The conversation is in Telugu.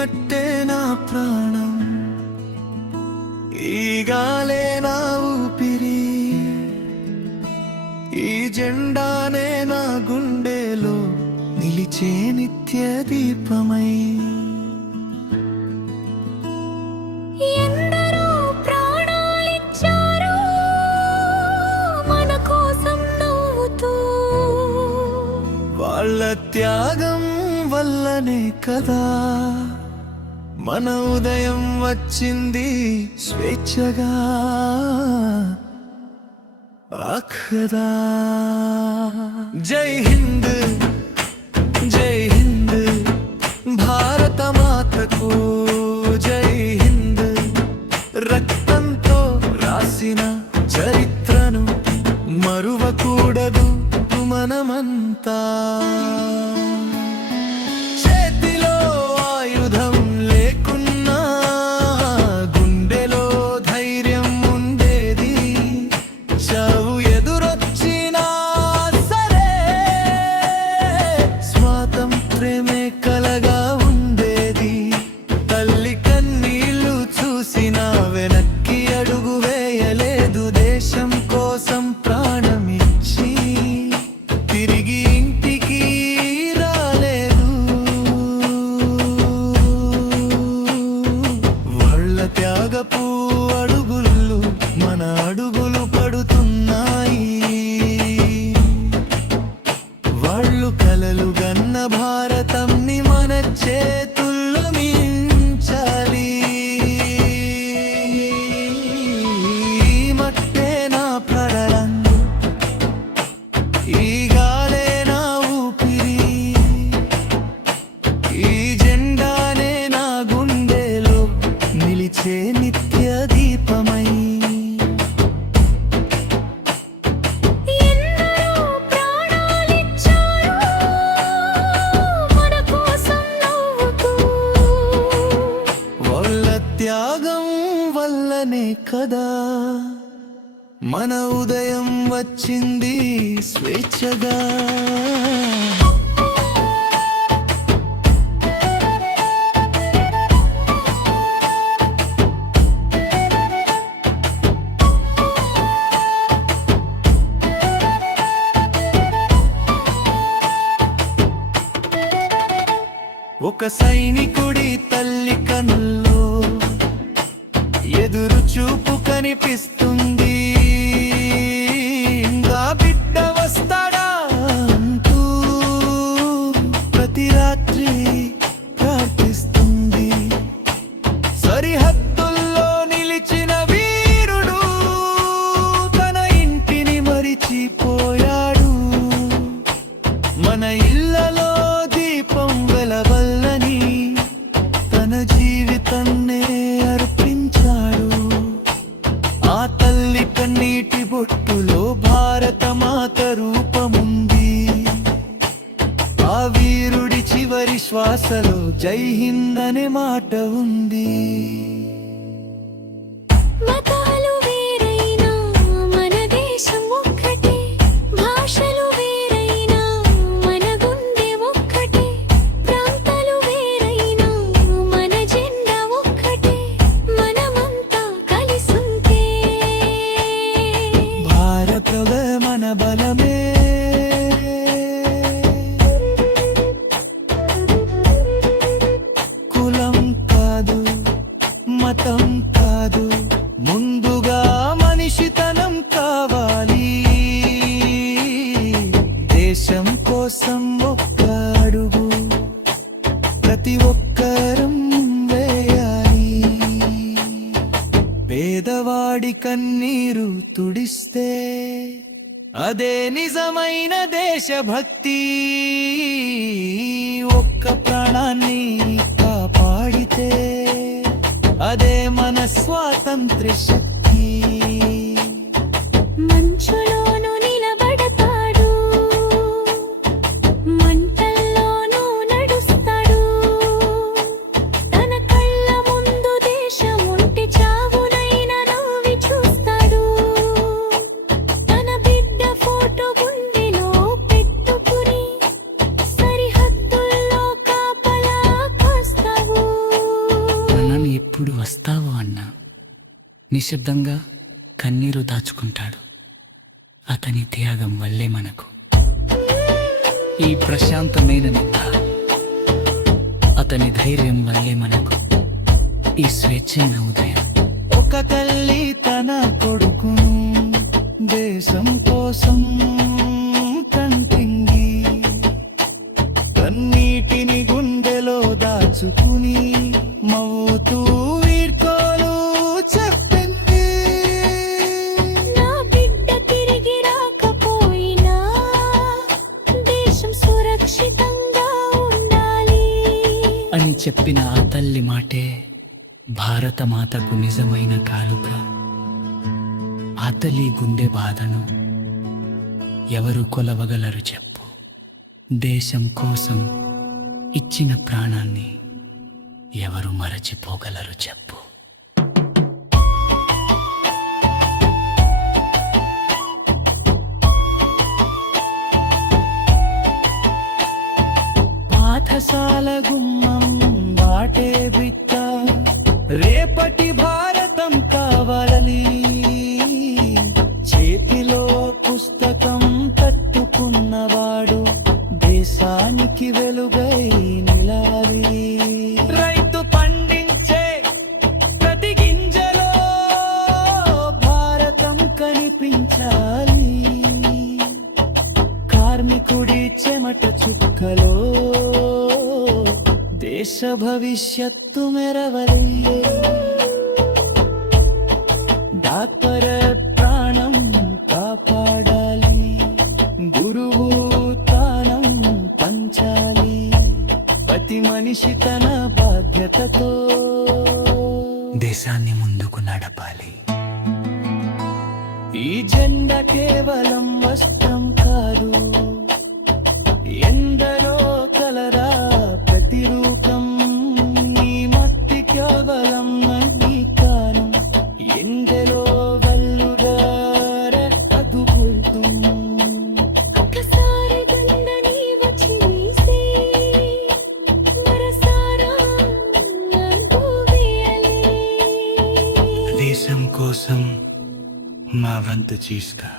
మట్టే నా ప్రాణం, ఈ గాలే నా ఊపిరి, ఈ జెండానే నా గుండెలో నిలిచే నిత్య దీపమై. ఎందరో ప్రాణాలిచ్చారు మన కోసం నవ్వుతూ, వాళ్ళ త్యాగం వల్లనే కదా మన ఉదయం వచ్చింది స్వేచ్ఛగా. అఖదా జై హింద్, జై హింద్, భారత మాతకు జై హింద్. రక్తంతో రాసిన చరిత్రను మరువకూడదు మనమంతా. చేతిలో ఆయుధం లేకున్నా గుండెలో ధైర్యం ఉండేది. చావు ఎదురొచ్చినా సరే స్వాతంత్ర్యమే కలగా ఉండేది. తల్లి కన్నీళ్లు చూసినా వెనక్కి అడుగు వేయలేదు. దేశం కోసం ప్రాణమిచ్చి తిరిగి ఇంటికి రాలేదు. వాళ్ళ త్యాగపు అడుగులు మన అడుగులు పడుతున్నాయి. వాళ్ళు కలలు గన్న భారతంని మన చేతుల్లో మించాలి. ఈ మట్టే నా ప్రాణం, ఈ గాలే నా ఊపిరి, ఈ జెండానే నా గుండెలో నిలిచే నిత్య దీపమై. ఎందరో ప్రాణాలిచ్చారు మన కోసం నవ్వుతూ, వాళ్ళ త్యాగం వల్లనే కదా మన ఉదయం వచ్చింది స్వేచ్ఛగా. ఒక సైనికుడి తల్లి కనుల్లో ఎదురు చూపు కనిపిస్తుంది. ఇంకా బిడ్డ వస్తాడా అంటూ ప్రతి రాత్రి ప్రార్థిస్తుంది. సరిహద్దుల్లో నిలిచిన వీరుడు తన ఇంటిని మరిచిపోయాడు. మన ఇళ్లలో దీపం వెలవల్లని తన జీవితాన్నే అర్పించాడు. ఆ తల్లి కన్నీటి బొట్టులో భారత మాత రూపముంది. ఆ వీరుడి చివరి శ్వాసలో జై హింద్ అనే మాట ఉంది. మతాలు వేరైనా మన దేశం ఒక్కటే, భాషలు వేరైనా మన గుండె ఒక్కటే, ప్రాంతాలు వేరైనా మన జెండా ఒక్కటే, మనమంతా కలిసుంటే భారతగ మన బలమే. కులం కాదు, మతం కాదు, ముందుగా మనిషితనం కావాలి. దేశం కోసం ఒక్క అడుగు ప్రతి ఒక్కరం వేయాలి. పేదవాడి కన్నీరు తుడిస్తే అదే నిజమైన దేశభక్తి. ఒక్క ప్రాణాన్ని కాపాడితే అదే మన స్వాతంత్ర్య శక్తి. మంచులోను నిలబడతాడు, మంటల్లోనూ నడుస్తాడు. తన కళ్ళ ముందు దేశం ఉంటే చావునైనా నవ్వి చూస్తాడు. తన బిడ్డ ఫోటో గుండెలో పెట్టుకుని సరిహద్దుల్లో కాపలా కాస్తావు. నిశ్శబ్దంగా కన్నీరు దాచుకుంటాడు. అతని త్యాగం వల్లే మనకు ఈ ప్రశాంతమైన నిద్ర, అతని ధైర్యం వల్లే మనకు ఈ స్వేచ్ఛైన ఉదయం. ఒక తల్లి తన కొడుకును దేశం కోసం కంటింగి, కన్నీటిని గుండెలో దాచుకుని మౌతూ వీడ్కోలు చెప్పింది. నా బిడ్డ తిరిగి రాకపోయినా దేశం సురక్షితంగా ఉండాలి అని చెప్పిన ఆ తల్లి మాటే భారతమాతకు నిజమైన కానుక. ఆ తల్లి గుండె బాధను ఎవరు కొలవగలరు చెప్పు? దేశం కోసం ఇచ్చిన ప్రాణాన్ని ఎవరు మరచిపోగలరు చెప్పు? పాఠశాల గుమ్మం దాటే బిడ్డ రేపటి భారతం కావాలి. చేతిలో పుస్తకం పట్టుకున్నవాడు దేశానికి వెలుగై నిలాలి. రైతు పండించే ప్రతి గింజలో భారతం కనిపించాలి. కార్మికుడి చెమట చుక్కలో దేశ భవిష్యత్తు మెరవలే. డాక్టర్ ప్రాణం కాపాడాలి, గురువు తానం పంచాలి. ప్రతి మనిషి తన బాధ్యతతో దేశాన్ని ముందుకు నడపాలి. ఈ జెండా కేవలం వస్త్రం కాదు, ఎందరో కలరా ప్రతిరూపం. ఈ మట్టి కేవలం అంగీకారం, ఎందరో వల్లుగార అదుపుల్తం. ఒక్కసారి గందని వచ్చి నీసే మరసారా గోవేయలే. దేశం కోసం మా వంతు చేస్తా.